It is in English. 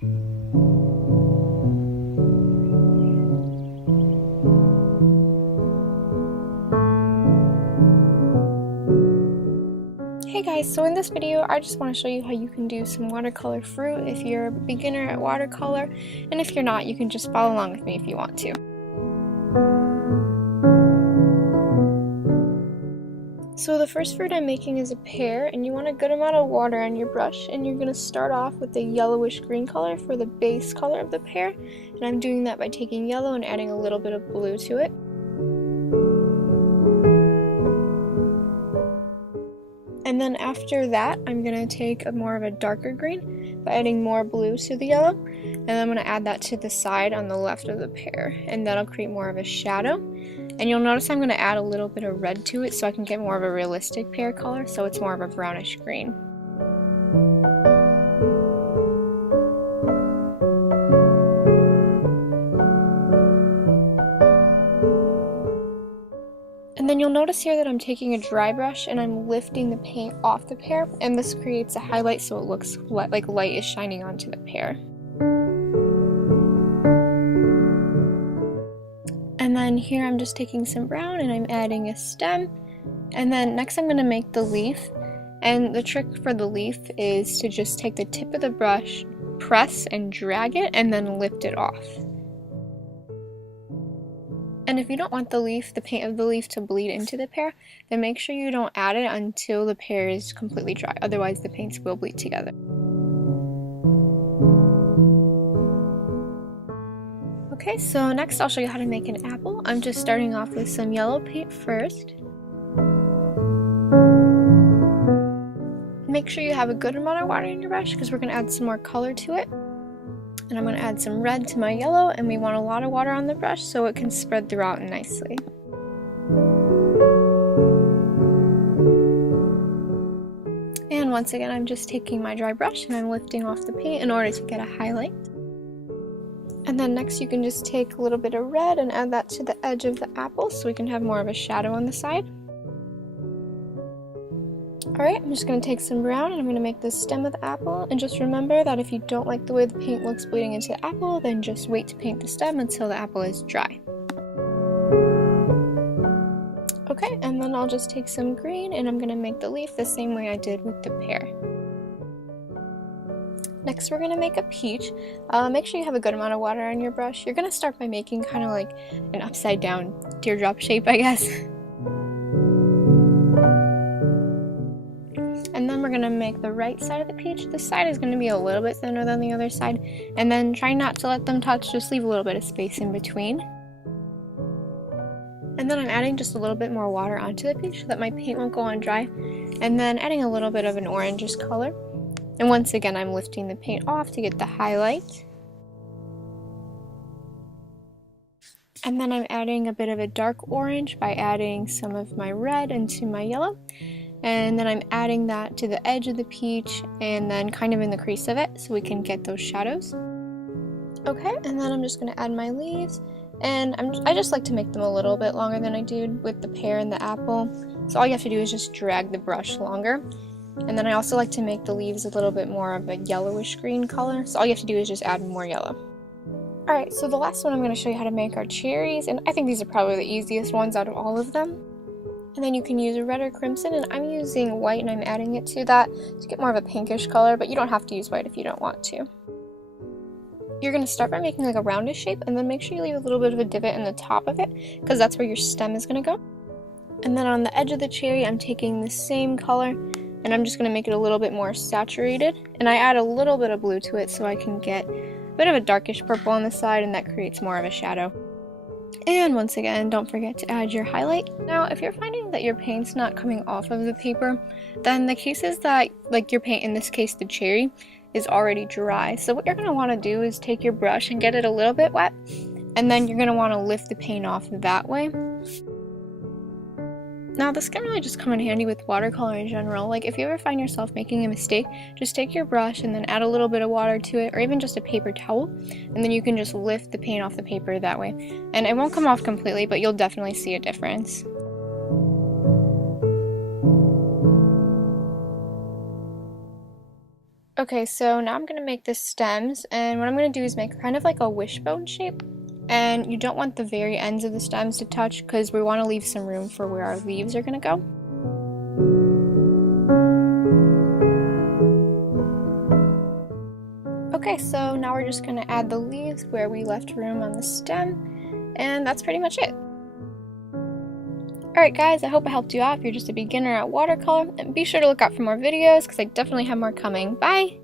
Hey guys, so in this video I just want to show you how you can do some watercolor fruit if you're a beginner at watercolor, and if you're not, you can just follow along with me if you want to. So the first fruit I'm making is a pear, and you want a good amount of water on your brush, and you're going to start off with the yellowish green color for the base color of the pear, and I'm doing that by taking yellow and adding a little bit of blue to it. And then after that, I'm going to take more of a darker green by adding more blue to the yellow. And then I'm going to add that to the side on the left of the pear. And that'll create more of a shadow. And you'll notice I'm going to add a little bit of red to it so I can get more of a realistic pear color. So it's more of a brownish green. And then you'll notice here that I'm taking a dry brush and I'm lifting the paint off the pear, and this creates a highlight so it looks like light is shining onto the pear. And then here I'm just taking some brown and I'm adding a stem, and then next I'm going to make the leaf. And the trick for the leaf is to just take the tip of the brush, press and drag it, and then lift it off. And if you don't want the paint of the leaf to bleed into the pear, then make sure you don't add it until the pear is completely dry, otherwise the paints will bleed together. Okay, so next I'll show you how to make an apple. I'm just starting off with some yellow paint first. Make sure you have a good amount of water in your brush because we're going to add some more color to it. And I'm going to add some red to my yellow, and we want a lot of water on the brush so it can spread throughout nicely. And once again, I'm just taking my dry brush and I'm lifting off the paint in order to get a highlight. And then next you can just take a little bit of red and add that to the edge of the apple so we can have more of a shadow on the side. Alright, I'm just going to take some brown and I'm going to make the stem of the apple, and just remember that if you don't like the way the paint looks bleeding into the apple, then just wait to paint the stem until the apple is dry. Okay, and then I'll just take some green and I'm going to make the leaf the same way I did with the pear. Next we're going to make a peach. Make sure you have a good amount of water on your brush. You're going to start by making kind of like an upside down teardrop shape, I guess. And then we're going to make the right side of the peach. This side is going to be a little bit thinner than the other side. And then try not to let them touch, just leave a little bit of space in between. And then I'm adding just a little bit more water onto the peach so that my paint won't go on dry. And then adding a little bit of an orangish color. And once again, I'm lifting the paint off to get the highlight. And then I'm adding a bit of a dark orange by adding some of my red into my yellow. And then I'm adding that to the edge of the peach and then kind of in the crease of it so we can get those shadows. Okay, and then I'm just going to add my leaves, and I just like to make them a little bit longer than I did with the pear and the apple. So all you have to do is just drag the brush longer. And then I also like to make the leaves a little bit more of a yellowish green color. So all you have to do is just add more yellow. Alright, so the last one I'm going to show you how to make are cherries, and I think these are probably the easiest ones out of all of them. And then you can use a red or crimson, and I'm using white and I'm adding it to that to get more of a pinkish color, but you don't have to use white if you don't want to. You're going to start by making like a roundish shape, and then make sure you leave a little bit of a divot in the top of it because that's where your stem is going to go. And then on the edge of the cherry I'm taking the same color and I'm just going to make it a little bit more saturated, and I add a little bit of blue to it so I can get a bit of a darkish purple on the side, and that creates more of a shadow. And once again, don't forget to add your highlight. Now, if you're finding that your paint's not coming off of the paper, then the case is that, like your paint, in this case the cherry, is already dry. So what you're going to want to do is take your brush and get it a little bit wet, and then you're going to want to lift the paint off that way. Now, this can really just come in handy with watercolor in general. Like, if you ever find yourself making a mistake, just take your brush and then add a little bit of water to it, or even just a paper towel, and then you can just lift the paint off the paper that way. And it won't come off completely, but you'll definitely see a difference. Okay, so now I'm going to make the stems, and what I'm going to do is make kind of like a wishbone shape. And you don't want the very ends of the stems to touch because we want to leave some room for where our leaves are going to go. Okay, so now we're just going to add the leaves where we left room on the stem, and that's pretty much it. Alright guys, I hope it helped you out if you're just a beginner at watercolor, and be sure to look out for more videos because I definitely have more coming. Bye!